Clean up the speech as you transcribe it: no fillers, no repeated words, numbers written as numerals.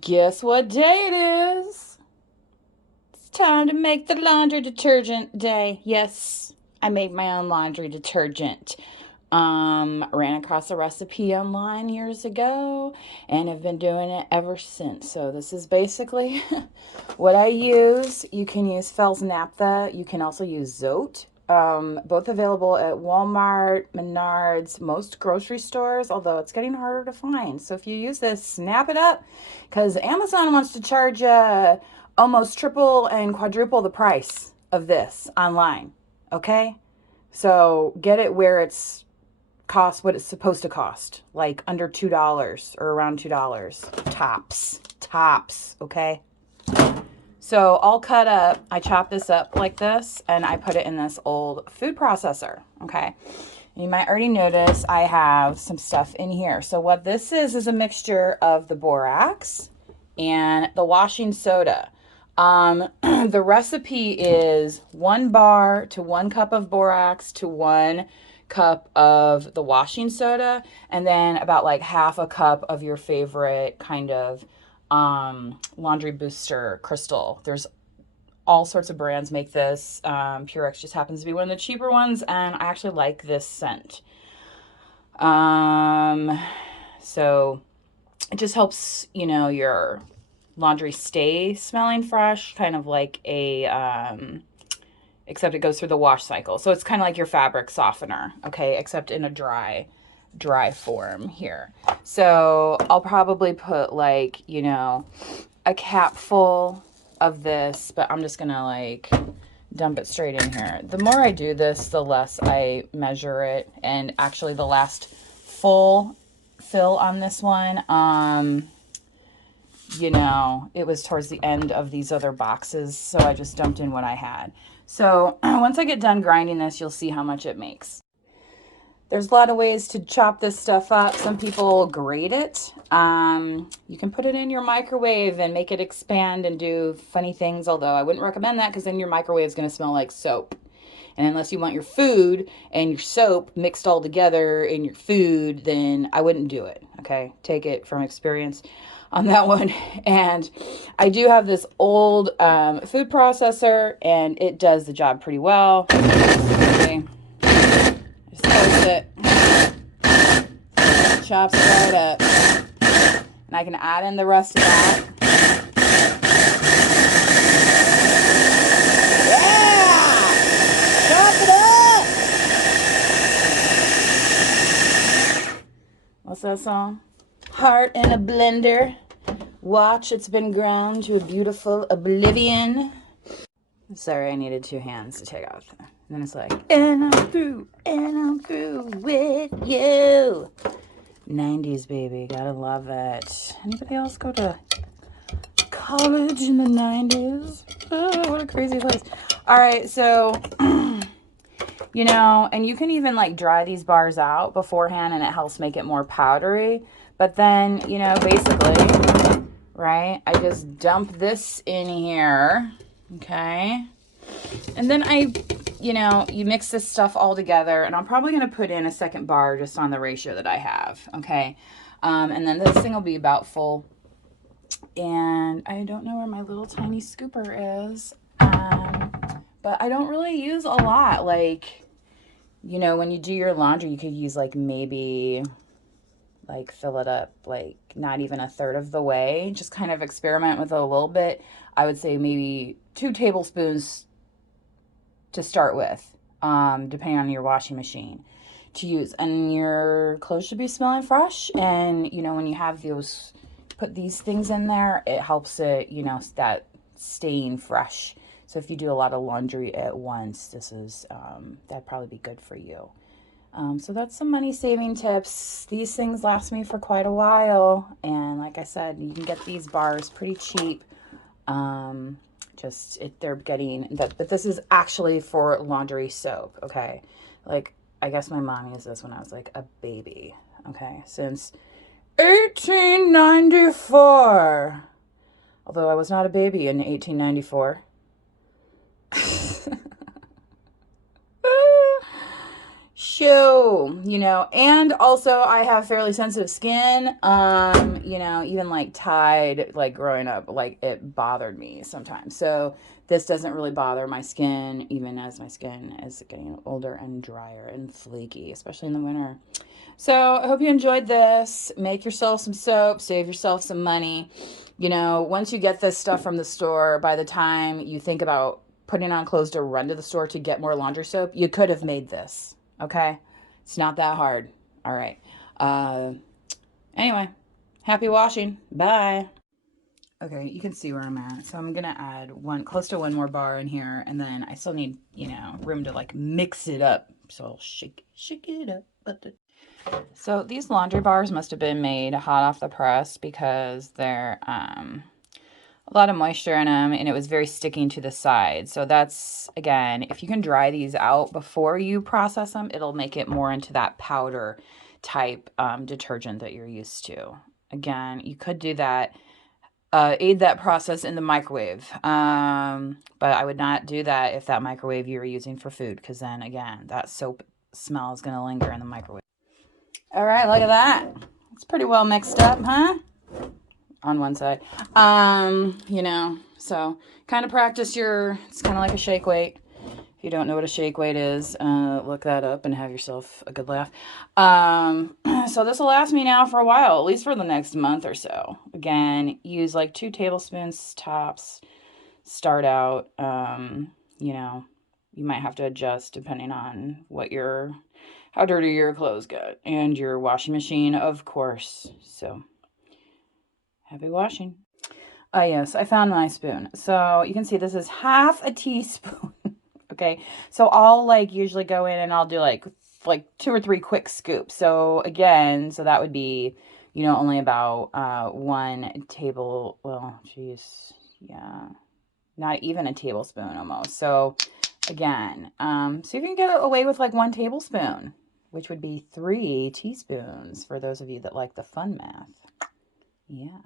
Guess what day it is? It's time to make the laundry detergent day. Yes, I made my own laundry detergent. Ran across a recipe online years ago and have been doing it ever since. So this is basically what I use. You can use Fells Naphtha. You can also use Zote. Both available at Walmart, Menards, most grocery stores, although it's getting harder to find. So if you use this, snap it up because Amazon wants to charge almost triple and quadruple the price of this online. Okay? So get it where it's cost what it's supposed to cost, like under $2 or around $2 tops, okay? So all cut up, I chop this up like this and I put it in this old food processor, okay? You might already notice I have some stuff in here. So what this is a mixture of the borax and the washing soda. The recipe is 1 bar to 1 cup of borax to 1 cup of the washing soda, and then about like half a cup of your favorite kind of laundry booster crystal. There's all sorts of brands make this. Purex just happens to be one of the cheaper ones, and I actually like this scent. So it just helps, your laundry stay smelling fresh, kind of like except it goes through the wash cycle. So it's kind of like your fabric softener, okay, except in a dry form here. So I'll probably put like, a capful of this, but I'm just gonna like dump it straight in here. The more I do this, the less I measure it. And actually the last full fill on this one, it was towards the end of these other boxes, so I just dumped in what I had. So once I get done grinding this, you'll see how much it makes. There's a lot of ways to chop this stuff up. Some people grate it. You can put it in your microwave and make it expand and do funny things, although I wouldn't recommend that because then your microwave is going to smell like soap. And unless you want your food and your soap mixed all together in your food, then I wouldn't do it, okay? Take it from experience on that one. And I do have this old food processor, and it does the job pretty well. Okay. Just close it. Chops it right up. And I can add in the rest of that. What's that song? Heart in a blender. Watch, it's been ground to a beautiful oblivion. Sorry, I needed 2 hands to take off. And then it's like, and I'm through with you. 90s, baby, gotta love it. Anybody else go to college in the 90s? Oh, what a crazy place. All right, so and you can even like dry these bars out beforehand and it helps make it more powdery. But then, basically, right, I just dump this in here, okay? And then you mix this stuff all together, and I'm probably going to put in a second bar just on the ratio that I have, okay? And then this thing will be about full. And I don't know where my little tiny scooper is, but I don't really use a lot. Like, when you do your laundry, you could use like maybe like fill it up like not even a third of the way. Just kind of experiment with it a little bit. I would say maybe 2 tablespoons to start with, depending on your washing machine to use. And your clothes should be smelling fresh. And, when you have put these things in there, it helps it, that staying fresh. So if you do a lot of laundry at once, this is, that'd probably be good for you. So that's some money saving tips. These things last me for quite a while. And like I said, you can get these bars pretty cheap. They're getting that, but this is actually for laundry soap. Okay. Like, I guess my mom used this when I was like a baby. Okay. Since 1894. Although I was not a baby in 1894. show, you know, and also I have fairly sensitive skin. You know, even like Tide, like growing up, like it bothered me sometimes. So this doesn't really bother my skin, even as my skin is getting older and drier and flaky, especially in the winter. So I hope you enjoyed this. Make yourself some soap, save yourself some money. You know, once you get this stuff from the store, by the time you think about putting on clothes to run to the store to get more laundry soap, you could have made this. Okay? It's not that hard. All right. Uh, anyway, happy washing. Bye. Okay, you can see where I'm at. So I'm gonna add close to one more bar in here, and then I still need, you know, room to like mix it up. So I'll shake it up. So these laundry bars must have been made hot off the press because they're a lot of moisture in them, and it was very sticking to the side. So that's, again, if you can dry these out before you process them, it'll make it more into that powder type detergent that you're used to. Again, you could do that, aid that process in the microwave. But I would not do that if that microwave you were using for food, because then again, that soap smell is going to linger in the microwave. All right, look at that. It's pretty well mixed up, huh? On one side. You know, so kind of practice it's kind of like a shake weight. If you don't know what a shake weight is, look that up and have yourself a good laugh. So this will last me now for a while, at least for the next month or so. Again, use like 2 tablespoons tops. Start out, you know, you might have to adjust depending on how dirty your clothes get and your washing machine, of course. So happy washing. Yes, I found my spoon. So you can see this is half a teaspoon. Okay, so I'll like usually go in and I'll do like 2 or 3 quick scoops. So again, so that would be, you know, only about 1 table. Well, geez, yeah, not even a tablespoon almost. So again, so you can get away with like 1 tablespoon, which would be 3 teaspoons for those of you that like the fun math. Yeah.